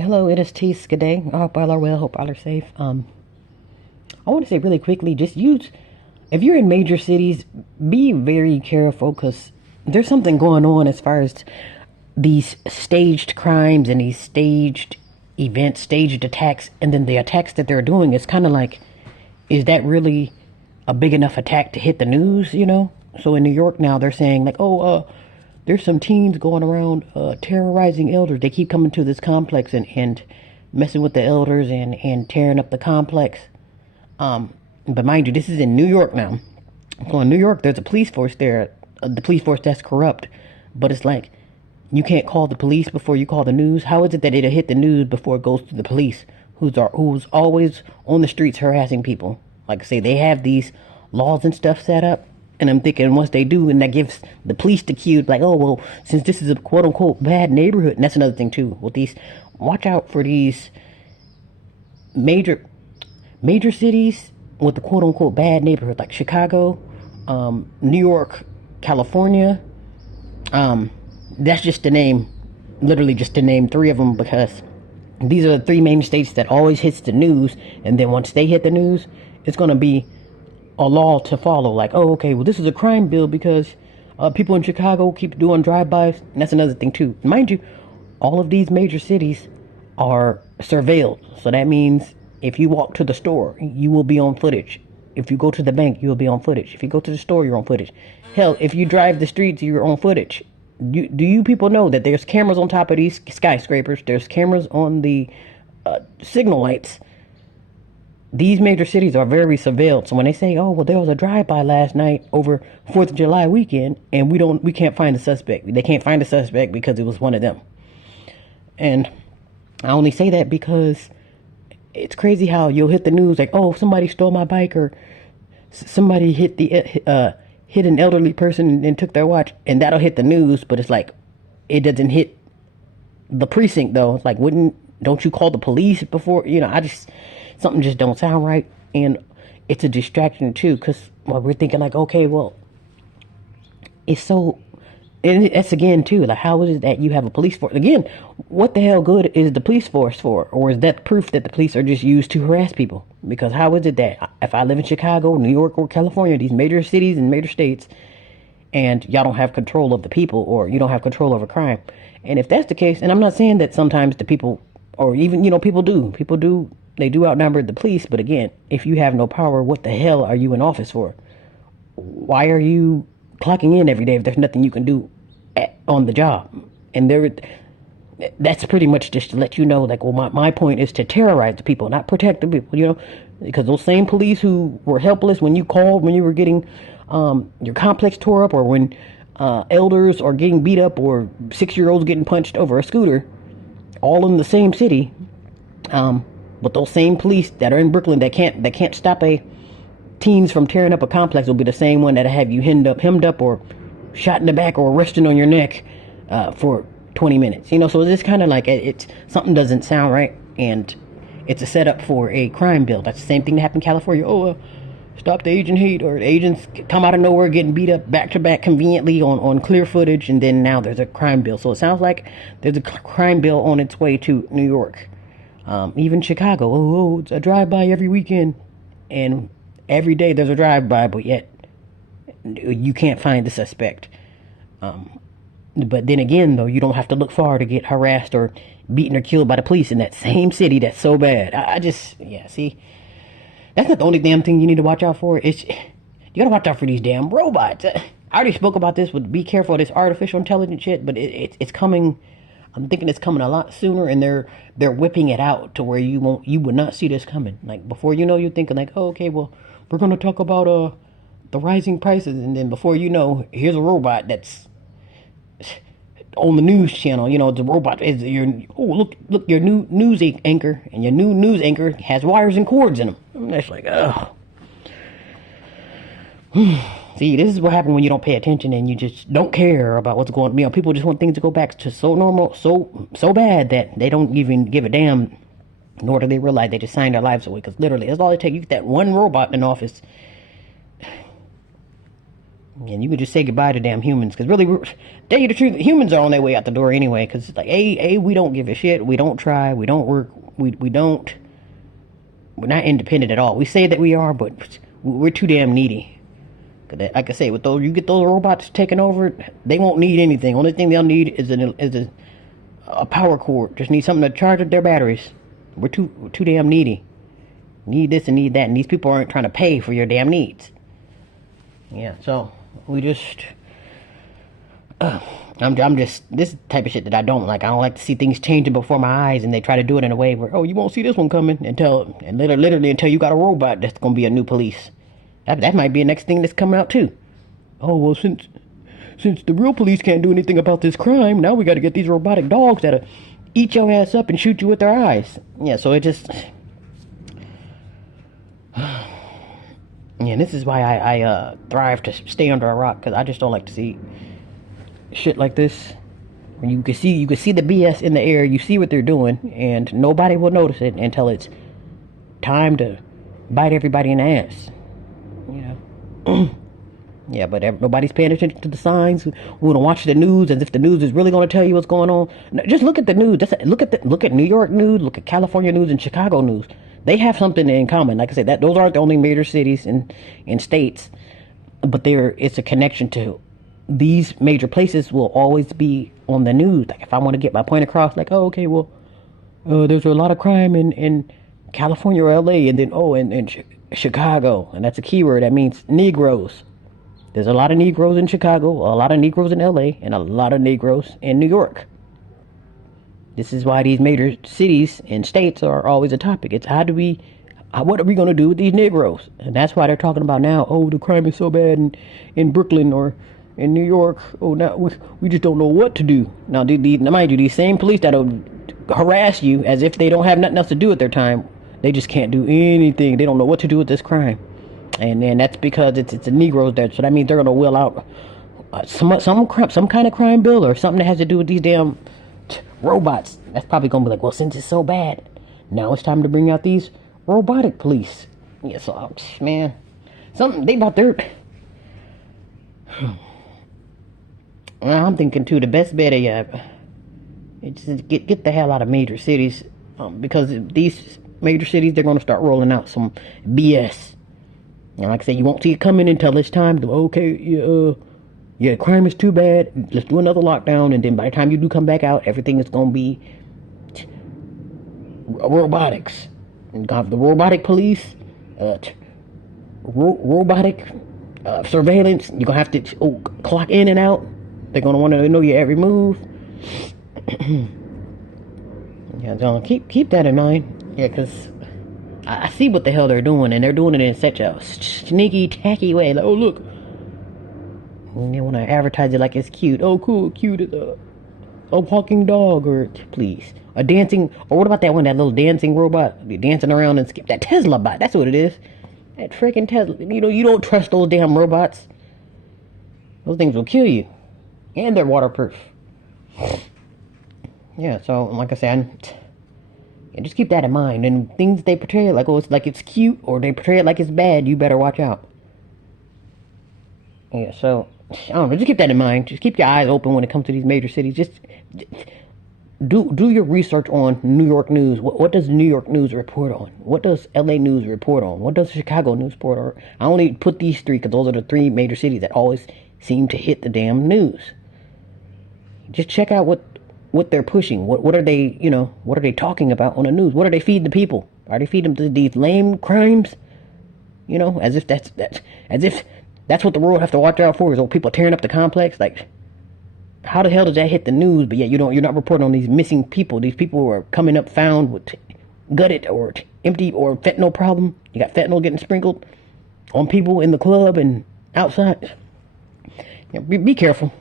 Hello, it is Tease. Good day. I hope all are well. Hope all are safe. I want to say really quickly, just use if you're in major cities, be very careful because there's something going on as far as these staged crimes and these staged events, staged attacks, and then the attacks that they're doing. It's kind of like, is that really a big enough attack to hit the news? So in New York now, they're saying like, there's some teens going around terrorizing elders. They keep coming to this complex and messing with the elders and tearing up the complex. But mind you, this is in New York now. So in New York, there's a police force there, the police force that's corrupt. But it's like, you can't call the police before you call the news. How is it that it'll hit the news before it goes to the police, who's always on the streets harassing people? Like I say, they have these laws and stuff set up. And I'm thinking once they do, and that gives the police the cue, like, oh, well, since this is a quote unquote bad neighborhood, and that's another thing too. With these, watch out for these major cities with the quote unquote bad neighborhood, like Chicago, New York, California. That's just to name, literally just to name three of them, because these are the three main states that always hits the news. And then once they hit the news, it's going to be a law to follow. Like, oh, okay, well, this is a crime bill because people in Chicago keep doing drive-bys. And that's another thing too. Mind you, all of these major cities are surveilled. So that means if you walk to the store, you will be on footage. If you go to the bank, you'll be on footage. If you go to the store, you're on footage. Hell, if you drive the streets, you're on footage. Do you people know that there's cameras on top of these skyscrapers? There's cameras on the signal lights. These major cities are very surveilled. So when they say, oh, well, there was a drive-by last night over 4th of July weekend, and we can't find the suspect. They can't find the suspect because it was one of them. And I only say that because it's crazy how you'll hit the news like, oh, somebody stole my bike, or somebody hit an elderly person and took their watch, and that'll hit the news. But it's like, it doesn't hit the precinct though. It's like, don't you call the police before? Something just don't sound right. And it's a distraction too, because we're thinking like, okay, well, it's so, and that's again too, like, how is it that you have a police force? Again, what the hell good is the police force for? Or is that proof that the police are just used to harass people? Because how is it that if I live in Chicago, New York, or California, these major cities and major states, and y'all don't have control of the people, or you don't have control over crime? And if that's the case, and I'm not saying that sometimes the people, or even, people do, they do outnumber the police. But again, if you have no power, what the hell are you in office for? Why are you clocking in every day if there's nothing you can do on the job? And that's pretty much just to let you know, like, well, my point is to terrorize the people, not protect the people, because those same police who were helpless when you called, when you were getting your complex tore up, or when elders are getting beat up, or 6-year-olds getting punched over a scooter, all in the same city. But those same police that are in Brooklyn that can't stop teens from tearing up a complex will be the same one that have you hemmed up, or shot in the back, or resting on your neck for 20 minutes. So it's kind of like it's something doesn't sound right, and it's a setup for a crime bill. That's the same thing that happened in California. Stop the agent hate, or the agents come out of nowhere getting beat up back to back conveniently on clear footage, and then now there's a crime bill. So it sounds like there's a crime bill on its way to New York. Even Chicago, it's a drive-by every weekend, and every day there's a drive-by, but yet you can't find the suspect. But then again, though, you don't have to look far to get harassed or beaten or killed by the police in that same city that's so bad. See, that's not the only damn thing you need to watch out for. You gotta watch out for these damn robots. I already spoke about this, but be careful of this artificial intelligence shit, but it's coming. I'm thinking it's coming a lot sooner, and they're whipping it out to where you would not see this coming. Like, before you know, you're thinking like, oh, okay, well, we're gonna talk about the rising prices, and then before you know, here's a robot that's on the news channel. The robot is look your new news anchor, and your new news anchor has wires and cords in them. And that's like, oh. See, this is what happens when you don't pay attention and you just don't care about what's going on. People just want things to go back to so normal, so bad that they don't even give a damn, nor do they realize they just signed their lives away. Because literally, that's all it takes. You get that one robot in office, And you could just say goodbye to damn humans, because really, tell you the truth, humans are on their way out the door anyway. Because it's like, we don't give a shit. We don't try. We don't work. We don't. We're not independent at all. We say that we are, but we're too damn needy. Like I say, with those, you get those robots taking over, they won't need anything. Only thing they'll need is a power cord. Just need something to charge up their batteries. We're too damn needy. Need this and need that, and these people aren't trying to pay for your damn needs. Yeah, so we just. I'm just this type of shit that I don't like. I don't like to see things changing before my eyes, and they try to do it in a way where, oh, you won't see this one coming literally until you got a robot that's gonna be a new police. That might be the next thing that's coming out too. Oh well, since the real police can't do anything about this crime, now we got to get these robotic dogs that'll eat your ass up and shoot you with their eyes. Yeah, so it just. Yeah, this is why I thrive to stay under a rock, because I just don't like to see shit like this. You can see the BS in the air. You see what they're doing, and nobody will notice it until it's time to bite everybody in the ass. You know. Yeah, but nobody's paying attention to the signs. We want to watch the news as if the news is really going to tell you what's going on. Just look at the news. Look at New York news. Look at California news and Chicago news. They have something in common. Like I said, those aren't the only major cities in states, but it's a connection to these major places. Will always be on the news. Like if I want to get my point across, like, oh, okay, well, there's a lot of crime in California or LA, and then in Chicago, and that's a keyword that means Negroes. There's a lot of Negroes in Chicago, a lot of Negroes in LA, and a lot of Negroes in New York. This is why these major cities and states are always a topic. It's what are we going to do with these Negroes? And that's why they're talking about now, oh, the crime is so bad in Brooklyn or in New York. Oh, now we just don't know what to do. Now, mind you, these same police that'll harass you as if they don't have nothing else to do with their time, they just can't do anything. They don't know what to do with this crime. And that's because it's the Negroes there. So that means they're going to will out some kind of crime bill or something that has to do with these damn robots. That's probably going to be like, well, since it's so bad, now it's time to bring out these robotic police. Yeah, so, man, something they about their. I'm thinking too, the best bet is just get the hell out of major cities, because these major cities, they're going to start rolling out some BS. And like I said, you won't see it coming until it's time to, okay, yeah, crime is too bad. Let's do another lockdown, and then by the time you do come back out, everything is going to be robotics. And got the robotic police, robotic surveillance. You're going to have to clock in and out. They're going to want to know your every move. Yeah, so keep that in mind. Yeah, because I see what the hell they're doing, and they're doing it in such a sneaky, tacky way. Like, oh, look. And they want to advertise it like it's cute. Oh, cool, cute. A walking dog, or please. A dancing, or what about that little dancing robot? Dancing around and skip. That Tesla bot, that's what it is. That freaking Tesla. You don't trust those damn robots. Those things will kill you. And they're waterproof. Yeah, so, like I said, just keep that in mind. And things they portray it like, it's cute, or they portray it like it's bad, you better watch out. Yeah, so, I don't know, just keep that in mind. Just keep your eyes open when it comes to these major cities. Just do your research on New York news. What does New York news report on? What does LA news report on? What does Chicago news report on? I only put these three because those are the three major cities that always seem to hit the damn news. Just check out what they're pushing. What are they, what are they talking about on the news? What are they feeding the people? Are they feeding them these lame crimes? As if that's what the world has to watch out for, is people tearing up the complex. Like, how the hell does that hit the news? But yet you're not reporting on these missing people. These people who are coming up found with gutted or empty or fentanyl problem. You got fentanyl getting sprinkled on people in the club and outside. Be careful.